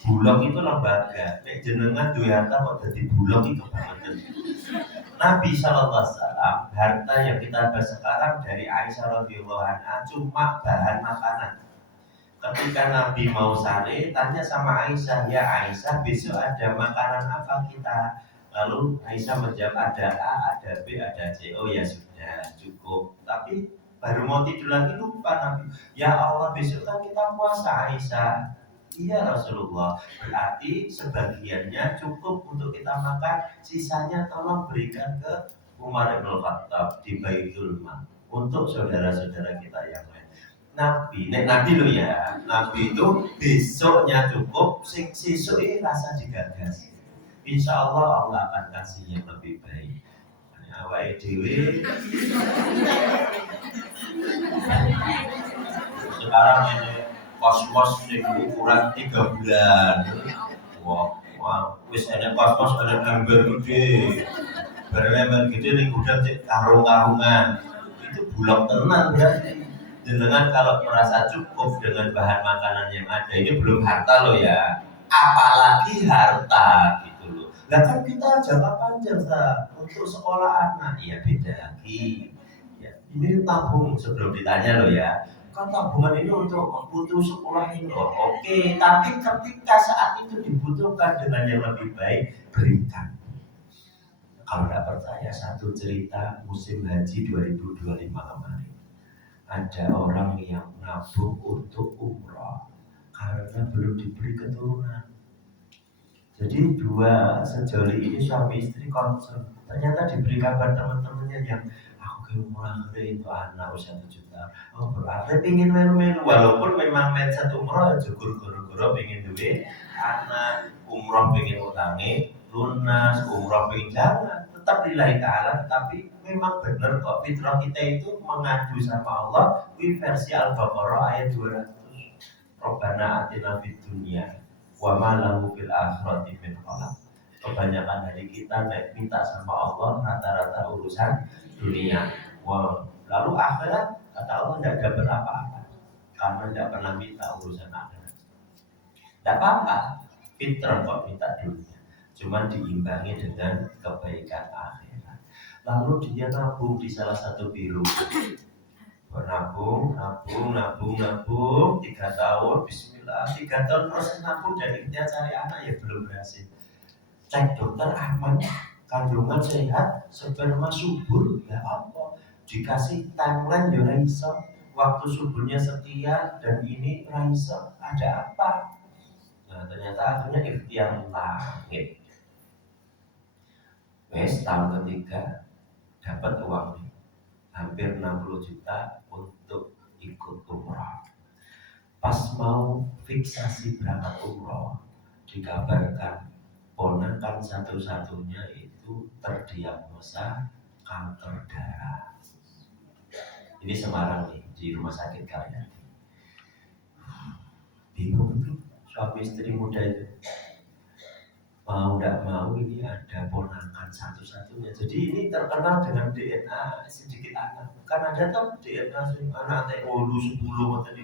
Bulog itu lembaga. Nek jenengan duwe harta kok dadi bulog itu banget. Nabi SAW harta yang kita bahas sekarang dari Aisyah radhiyallahu anha cuma bahan makanan. Ketika Nabi mau sare, tanya sama Aisyah, ya Aisyah besok ada makanan apa kita? Lalu Aisyah menjawab ada A, ada B, ada C. Oh ya sudah cukup. Tapi baru mau tidur lagi lupa Nabi. Ya Allah besok kan kita puasa Aisyah. Iya Rasulullah. Berarti sebagiannya cukup untuk kita makan, sisanya tolong berikan ke Umar bin Khattab di Baitul Mal untuk saudara-saudara kita yang lain. Nabi lo ya, Nabi itu besoknya cukup, sesuk ini rasa digagas. Insya Allah Allah akan kasih yang lebih baik. Awake dhewe sekarang ini kosmos yang ukuran 3 bulan. Wah, wis ada kosmos ada ember gede. Ember gede ning gudang cek karung-karungan. Itu bulog tenan berarti. Dengan kalau merasa cukup dengan bahan makanan yang ada, ini belum harta loh ya, apalagi harta gitu loh. Nah kan kita jangka panjang untuk sekolah anak, ya beda lagi. Ya, ini tabung sebelum ditanya loh ya, kan tabungan ini untuk butuh sekolah ini loh. Oke, tapi ketika saat itu dibutuhkan dengan yang lebih baik, berikan. Kalau tidak percaya, satu cerita musim haji 2025 kemarin. Ada orang yang nabung untuk umroh karena belum diberi keturunan. Jadi dua sejoli ini suami istri concern. Ternyata diberi kabar teman-temannya yang aku ke umroh itu anak usia 7 tahun. Oh berarti ingin melu-melu walaupun memang mindset umroh juga guru-guru pengen duit anak umroh pengen utangi lunas umroh pengen jangan. tetap lillahi ta'ala, tapi memang benar kok fitrah kita itu mengadu sama Allah. Ini versi Al-Baqarah ayat 200. Rabbana atina fid dunya wa ma lahu fil akhirati min khalaq. Kebanyakan dari kita minta sama Allah rata-rata urusan dunia. Wow. Lalu akhirat kata Allah tidak dapat apa-apa karena tidak pernah minta urusan akhirat. Tidak apa-apa, pinter kok minta dunia. Cuman diimbangi dengan kebaikan akhirat. Lalu dia nabung di salah satu biru. Nabung 3 tahun, bismillah 3 tahun proses nabung dan dia cari anak ya belum berhasil. Cek dokter aman, kandungan sehat, sperma subur, ya apa? Dikasih timeline ya raiso, waktu suburnya sekian dan ini raiso, ada apa? Nah ternyata akhirnya ikhtiar langit. Wes tahun ketiga dapat uang nih, hampir 60 juta untuk ikut umroh. Pas mau fiksasi berangkat umroh, dikabarkan ponakan satu-satunya itu terdiagnosa kanker darah. Ini Semarang nih, di rumah sakit Karyadi. Bingung tuh suami istri muda itu. Mau tidak mau ini ada ponakan satu-satunya. Jadi ini terkenal dengan DNA sedikit anak. Kan ada tuh DNA anak teh 10 tadi.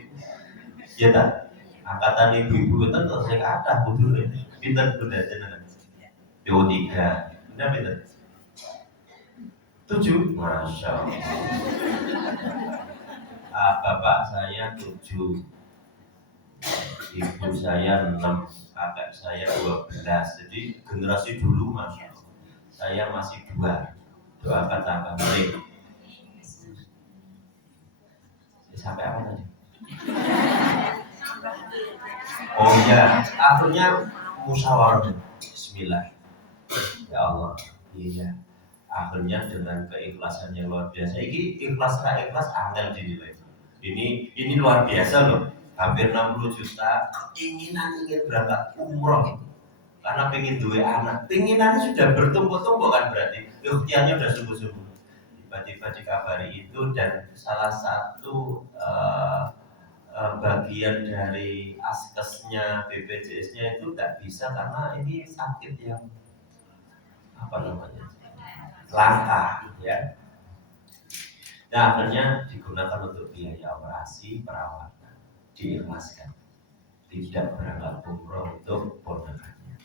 Ya tak? Angkatan ibu-ibu itu saya kata butuh ini. Pinter sudah jenengan. PO3. Udah pinter. 7. Masya Allah. Bapak saya 7. Ibu saya 6. Kakak saya 12. Jadi generasi dulu Masya Allah. Saya masih 2. Doakan tambah baik. Sampai apa tadi? Oh iya, akhirnya musyawarah. Bismillah. Ya Allah, iya. Akhirnya dengan keikhlasan yang luar biasa. Ini ikhlas angel dinilai. Ini luar biasa loh. Hampir 60 juta keinginan ingin berangkat umroh karena pengen dua anak. Penginannya sudah bertumpuk-tumpuk kan berarti. Ikhtiarnya sudah sungguh-sungguh. Tiba-tiba dikabari itu dan salah satu bagian dari askesnya BPJS-nya itu tidak bisa karena ini sakit yang apa namanya langka ya. Nah akhirnya digunakan untuk biaya operasi perawatan, diikhlaskan, tidak berangkat umroh untuk ponakannya.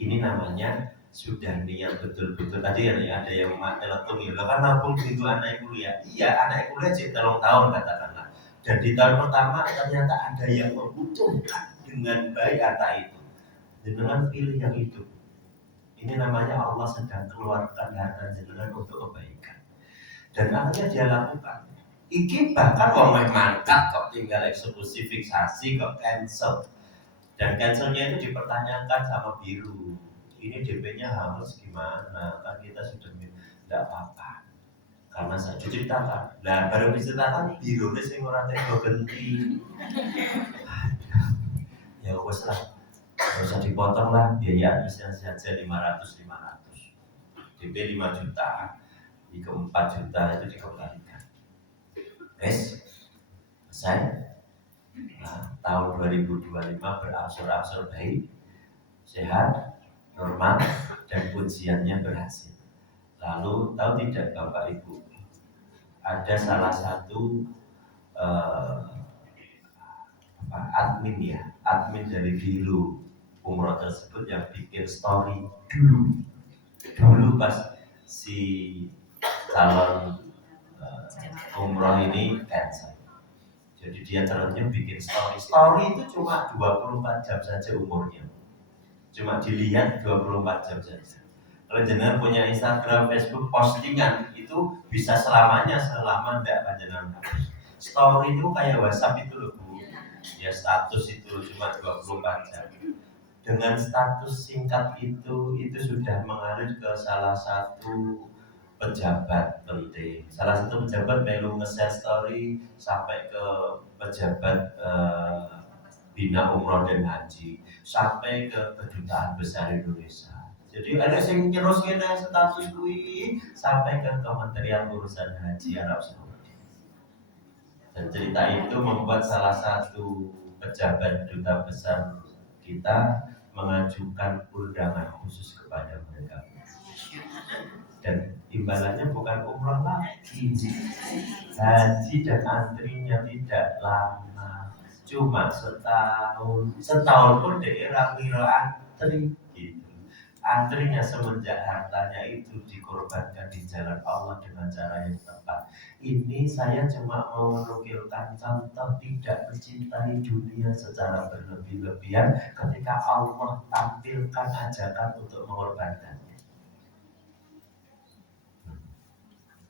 Ini namanya sudah niat betul-betul. Tadi ada yang teleton ya, kan nabung itu anak kuliah. Iya anak kuliah jadi 3 tahun katakanlah. Dan di tahun pertama ternyata ada yang membutuhkan dengan baik harta itu. Dengan pilih yang itu. Ini namanya Allah sedang keluarkan harta jenengan untuk kebaikan. Dan akhirnya dia lakukan. Iki bahkan orang mangkat kok tinggal eksekusi fiksasi kok cancel. Dan cancelnya itu dipertanyakan sama biru. Ini DP-nya harus gimana? Kan kita sudah tidak apa-apa. Karena saya ceritakan. Nah baru diceritakan birunya sing ora tega genti. Ya wes lah. Gak usah dipotong lah biaya administrasi saja 500. DP 5 juta. Di ke 4 juta itu dikembalikan. Wes. Selesai. Nah, tahun 2025 berangsur-angsur baik, sehat, normal, dan ujiannya berhasil. Lalu tahu tidak Bapak Ibu, ada salah satu admin dari Biru umroh tersebut yang bikin story dulu pas si calon umroh ini cancel. Jadi dia terusnya bikin story itu cuma 24 jam saja umurnya. Cuma dilihat 24 jam saja. Kalau jenengan punya Instagram, Facebook, postingan itu bisa selamanya selama tidak panjenengan hapus. Story itu kayak WhatsApp itu loh Bu. Ya status itu cuma 24 jam. Dengan status singkat itu sudah mengalir ke salah satu pejabat penting. Salah satu pejabat melu nge-share story sampai ke pejabat Bina Umroh dan Haji, sampai ke Kedutaan Besar Indonesia. Jadi ada yang nyerus kena status kui sampai ke Kementerian Urusan Haji Arab Saudi. Dan cerita itu membuat salah satu pejabat duta besar kita mengajukan undangan khusus kepada mereka. Dan imbalannya bukan umroh lagi, haji dan antrinya tidak lama, cuma setahun pun daerah Miro antri gitu. Antrinya semenjak hartanya itu dikorbankan di jalan Allah dengan cara yang tepat. Ini saya cuma mau menukilkan contoh tidak mencintai dunia secara berlebih-lebihan ketika Allah tampilkan ajakan untuk mengorbankannya.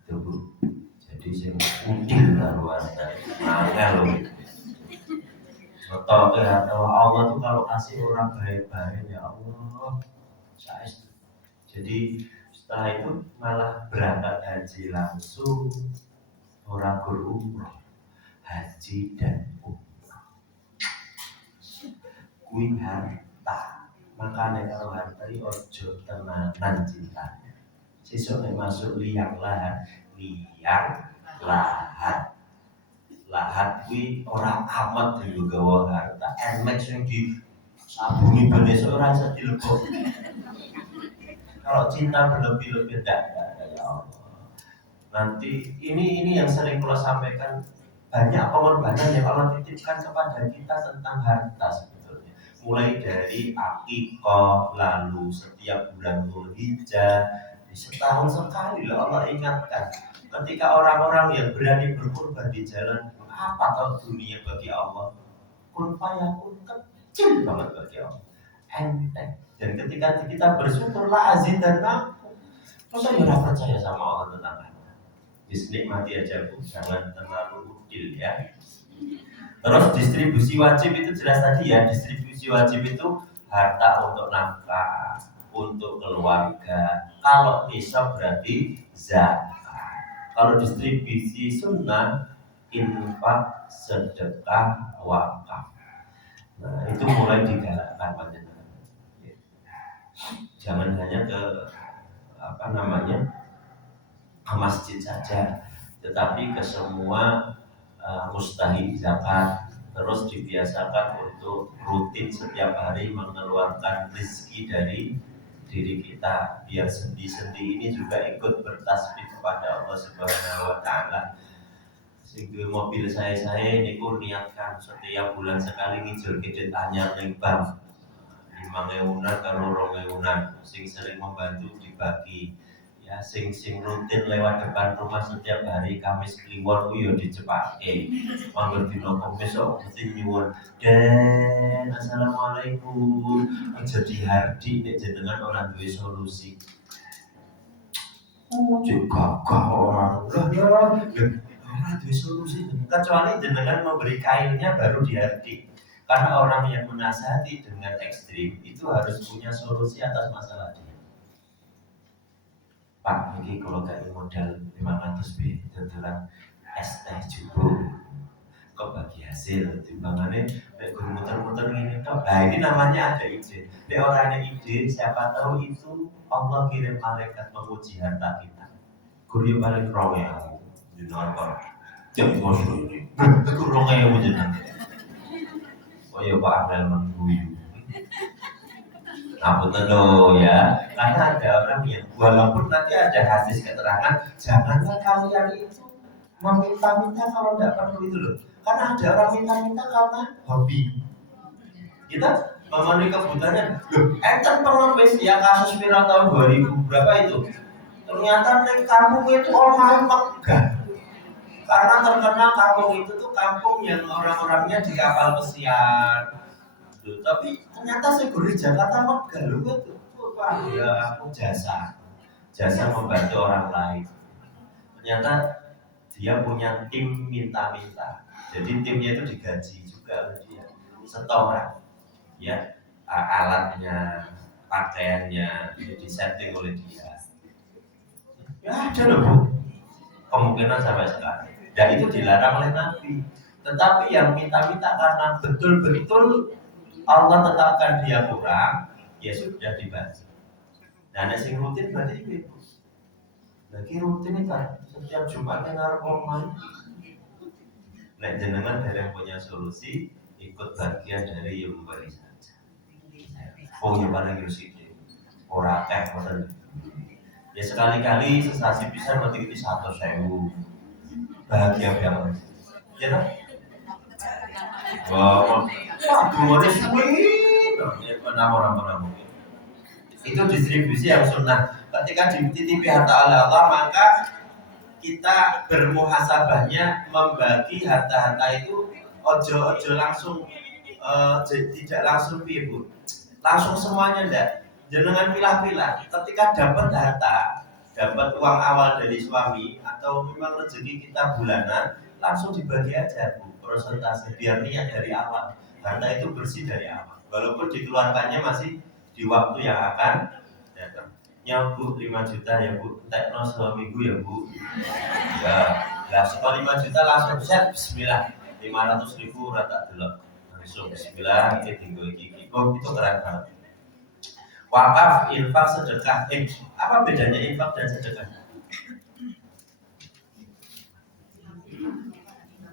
Tuh, jadi sing udil luar dari angel loh. Betul ya, Allah tuh kalau kasih orang baik-baik ya Allah. Jadi setelah itu malah berangkat haji langsung, orang berumrah, haji dan umrah. Kui harta, makanya kalau harta ini ojo tenanan cintanya. Sesuk masuk liang lahat, lahat kui orang amat dulu gawa harta. Nmax yang di sabuni benes orang bisa dilebok. Kalau cinta berlebih-lebih tidak ya Allah. Nanti ini yang sering kalau sampaikan, banyak pengorbanan yang Allah titipkan kepada kita tentang harta sebetulnya. Mulai dari akikah, lalu setiap bulan Dzulhijjah, setahun sekali Allah ingatkan. Ketika orang-orang yang berani berkorban di jalan, apa tahu dunia bagi Allah? Kun fayakun kecil banget bagi Allah. Enteng. Dan ketika kita bersyukur la azidannakum, masa ya percaya sama Allah tentang harta. Just nikmati aja Bu, jangan terlalu udil ya. Terus distribusi wajib itu jelas tadi ya, distribusi wajib itu harta untuk nafkah, untuk keluarga. Kalau nisab berarti zakat. Kalau distribusi sunnah, infak, sedekah, wakaf. Nah itu mulai digalakkan panjenengan. Jangan hanya ke ke masjid saja, tetapi ke semua mustahil zakat. Terus dibiasakan untuk rutin setiap hari mengeluarkan rezeki dari diri kita, biar sendi-sendi ini juga ikut bertasbih kepada Allah Subhanahu wa Ta'ala. Sehingga mobil saya ini pun niatkan setiap bulan sekali ngijol kredit anyar ning bank. 5.000 kalau 2.000, sing sering membantu dibagi ya, sing rutin lewat depan rumah setiap hari Kamis Kliwon yo dicepake. Mangger dina Kamis kok mesti nyuwun, "Den, assalamualaikum. Jadi hardi nek jenengan ora duwe solusi." Juga orang ya, ora duwe solusi kecuali jenengan memberi kailnya baru dihardi. Karena orang yang menasihati dengan ekstrim itu harus punya solusi atas masalah dia. Pak, ini kalau gak modal 500 B, tentulah es teh jumbo, kok bagi hasil timbangannya kayak muter-muter ini toh. Nah ini namanya ada ide. Dia orang ada ide, siapa tahu itu Allah kirim malaikat menguji harta kita. Guru paling rong ya, di nonton. Jangan ngosok ini, kurang ya mujinan. Oh ya Pak Amel mengguyu. Nah betul ya, karena ada orang yang walaupun nanti ada hadis keterangan, janganlah kalian itu meminta-minta kalau tidak perlu itu loh. Karena ada orang minta-minta karena hobi. Kita memenuhi kebutuhannya. Loh, enten pengemis ya kasus viral tahun 2000 berapa itu? Ternyata di kampung itu orang megah. Karena terkenal kampung itu tuh kampung yang orang-orangnya di kapal pesiar. Loh, tapi ternyata saya di Jakarta megah loh, wah ya aku jasa membantu orang lain. Ternyata dia punya tim minta-minta, jadi timnya itu digaji juga oleh dia, setoran, ya alatnya, pakaiannya, jadi setting oleh dia. Ya ada loh Bu, kemungkinan sampai sekarang. Dan itu dilarang oleh Nabi. Tetapi yang minta-minta karena betul-betul Allah tetapkan dia kurang, ya sudah dibantu. Nah, nek sing rutin berarti ibu. Lagi rutin itu setiap Jumat ngarep omah. Nek jenengan dereng punya solusi, ikut bagian dari yang memberi saja. Oh ya paling rusik ora akeh ngoten. Ya sekali-kali sesasi pisan berarti itu 100.000. Bahagia banget. Ya kan? Wah, dua suwi. Ya penamor-penamor. Itu distribusi yang sunnah. Ketika dititipi harta oleh Allah, maka kita bermuhasabahnya membagi harta-harta itu ojo langsung tidak langsung Bu. Langsung semuanya ndak. Jangan pilah-pilah. Ketika dapat harta, dapat uang awal dari suami atau memang rezeki kita bulanan, langsung dibagi aja Bu, persentase biar niat dari awal. Harta itu bersih dari awal. Walaupun dikeluarkannya masih di waktu yang akan datang. Ya Bu, 5 juta ya Bu, tekno seminggu ya Bu. Ya, lah setelah 5 juta langsung set bismillah. 500.000 rata delok. Langsung bismillah iki tinggo iki. Oh, itu keren banget. Wakaf, infak, sedekah. Apa bedanya infak dan sedekah?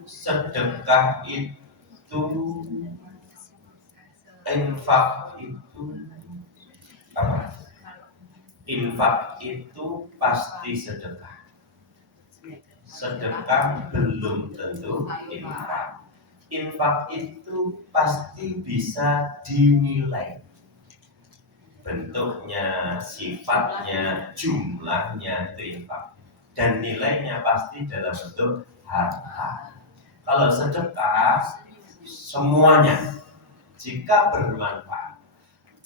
Sedekah itu infak itu apa? Infak itu pasti sedekah. Sedekah belum tentu infak. Infak itu pasti bisa dinilai. Bentuknya, sifatnya, jumlahnya itu infak. Dan nilainya pasti dalam bentuk harta. Kalau sedekah semuanya jika bermanfaat.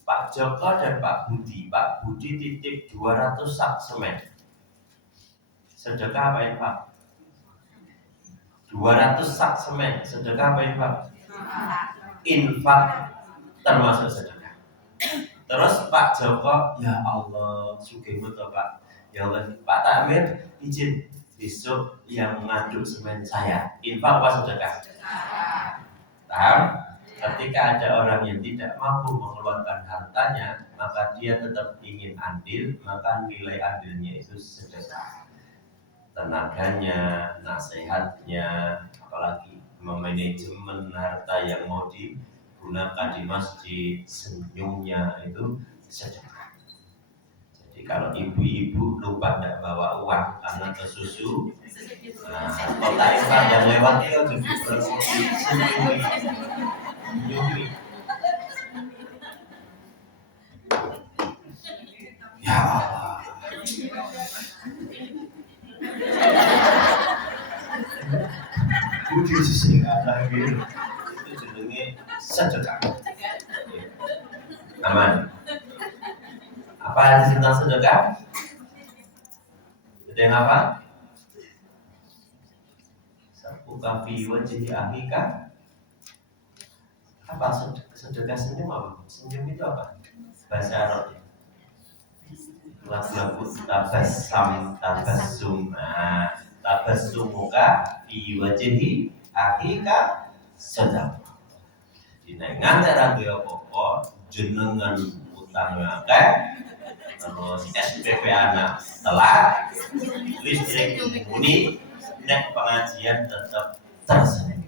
Pak Joko dan Pak Budi titip 200 sak semen. Sedekah apa infak? 200 sak semen, sedekah apa infak? Infak termasuk sedekah. Terus Pak Joko, ya Allah, sugih betul Pak. Ya Allah, Pak Takmir izin besok yang ngaduk semen saya. Infak apa sedekah? Paham? Ketika ada orang yang tidak mampu mengeluarkan hartanya, maka dia tetap ingin adil, maka nilai adilnya itu sedekah. Tenaganya, nasihatnya, apalagi memanajemen harta yang mau digunakan di masjid, senyumnya itu sedekah. Jadi kalau ibu-ibu lupa tidak bawa uang karena ke susu, nah kota infak yang lewat itu jadi berfungsi senyumi. Ya Allah. Budi sing ana gitu. Itu jenenge sedekah. Aman. Apa hadis tentang sedekah? Ada yang apa? Sapuka fi wajhi ahika. Apa sedekah senyum apa? Senyum itu apa? Bahasa Arab. Lagu-lagu tabassum. Nah, tabassumuka fi wajhi ahika sedekah. Dina ngantara kaya apa jenengan utang akeh terus SPP anak telat listrik muni nek pengajian tetap tersenyum.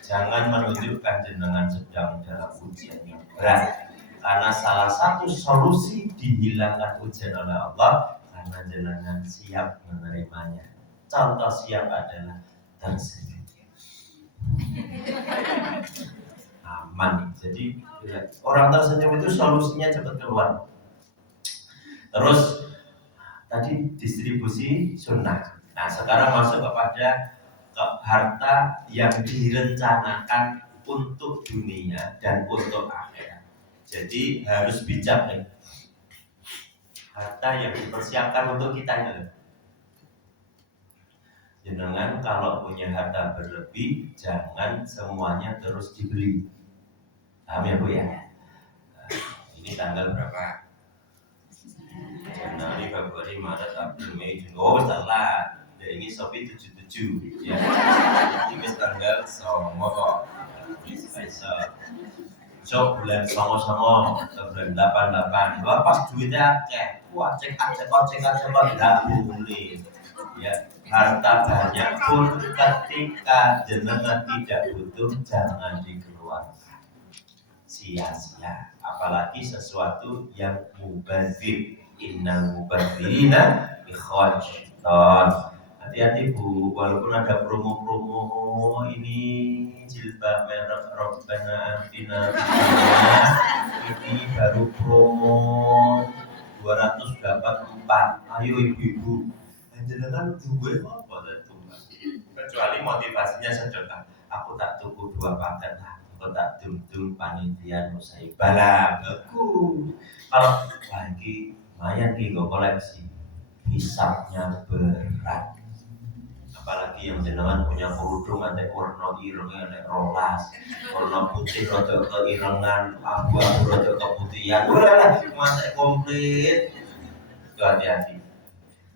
Jangan menunjukkan jenengan sedang dalam ujian yang berat karena salah satu solusi dihilangkan ujian oleh Allah karena jenengan siap menerimanya. Contoh siap adalah tersenyum. Aman. Jadi orang tersenyum itu solusinya cepat keluar. Terus tadi distribusi sunnah. Nah sekarang masuk kepada harta yang direncanakan untuk dunia dan untuk akhirat. Jadi harus bijak nih. Harta yang dipersiapkan untuk kita ini. Jangan kalau punya harta berlebih, jangan semuanya terus dibeli. Paham ya Bu ya? Nah, ini tanggal berapa? Januari, Februari, Maret, April, Mei, Juni. Oh, salah. Ini Shopee 77 ya. Ini tanggal 9 kok. Spesial. So bulan songo-songo bulan 88 wah pas duitnya akeh wah cek nggak boleh ya. Harta banyak pun ketika jenengan tidak butuh jangan dikeluarkan sia-sia, apalagi sesuatu yang mubazir. Innal mubazirina ikhwan syaitan. Hati-hati Bu, walaupun ada promo-promo ini jilbab merek Robbana Atina ini baru promo 200 dapat 4. Ayo ibu-ibu, jenengan tunggu apa tuh? Kecuali motivasinya sedekah. Aku tak tuku 2 paket lah. Aku tak dum panitia musibah lah. Aku kalau lagi lumayan nih gue koleksi. Hisapnya berat. Apalagi yang jenengan punya kerudung ada warna ireng ada rolas, warna putih rada keirengan, abu-abu rada keputihan. Ulah masa komplit. Itu hati-hati.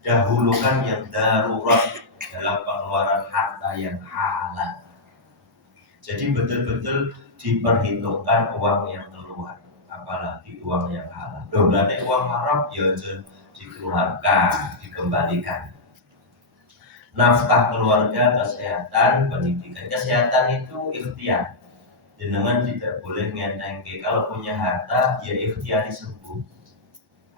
Dahulukan yang darurat dalam pengeluaran harta yang halal. Jadi betul-betul diperhitungkan uang yang keluar, apalagi uang yang halal. Berarti uang haram ya dikeluarkan, dikembalikan. Nafkah keluarga, kesehatan, pendidikan. Kesehatan itu ikhtiar. Jenengan tidak boleh ngentengke. Kalau punya harta ya ikhtiari sembuh.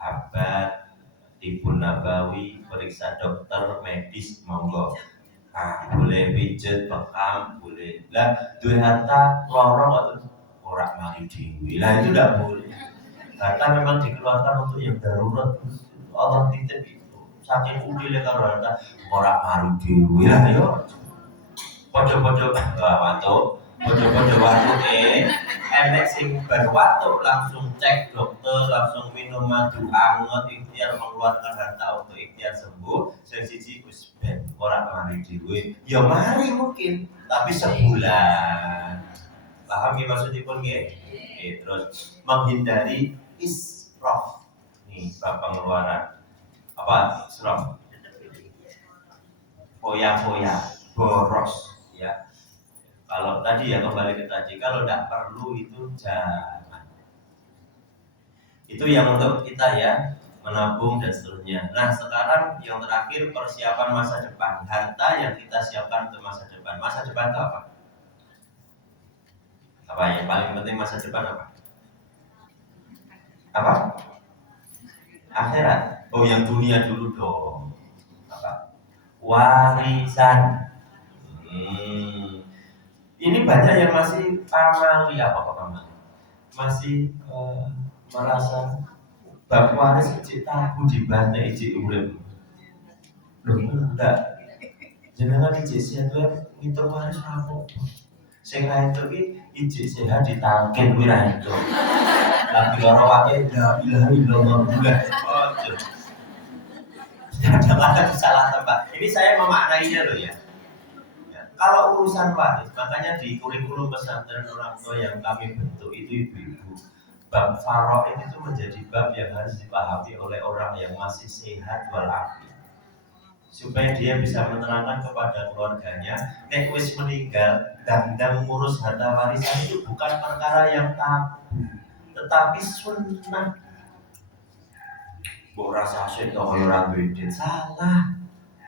Abad, timbun nabawi, periksa dokter, medis, monggo. Boleh pijet, bekam, boleh. Lah, duit harta lorong atau orang mari dewi. Lah itu tidak boleh. Harta memang dikeluarkan untuk yang darurat. Allah titip itu. Saking udile karo harta orang mari dewi. Lah yo. Podo-podo waktu, podo-podo waktu enek sing berwaktu langsung cek dokter, langsung minum madu anget, ikhtiar mengeluarkan harta untuk ikhtiar sembuh. Sing siji wis ben ora mari dhewe. Ya mari mungkin, tapi sebulan. Paham nggih maksudipun nggih? Terus menghindari israf. Nih, bab pengeluaran. Apa? Israf. Foya-foya, boros ya. Kalau tadi ya kembali ke tadi, kalau tidak perlu itu jangan. Itu yang untuk kita ya, menabung dan seterusnya. Nah sekarang yang terakhir persiapan masa depan. Harta yang kita siapkan untuk masa depan. Masa depan itu apa? Apa yang paling penting masa depan apa? Apa? Akhirat. Oh yang dunia dulu dong. Apa? Warisan. Ini banyak yang masih pamali apa pamali? Masih merasa bab waris ijik tabu dibahas ijik urip. Loh enggak. Jenengan ijik sehat itu waris apa? Sing lain iki ijik sehat ditangkin kuwi ra itu. Lagi lara wae la ilaha illallah bulan. Jangan salah tempat. Ini saya memaknainya loh ya. Kalau urusan waris, makanya di kurikulum pesantren orang tua yang kami bentuk itu ibu-ibu, bab faraid itu menjadi bab yang harus dipahami oleh orang yang masih sehat walafiat, supaya dia bisa menerangkan kepada keluarganya, nek wis meninggal dan ngurus harta warisan itu bukan perkara yang tabu, tetapi sunnah. Mbok rasa asyik to ora duit salah.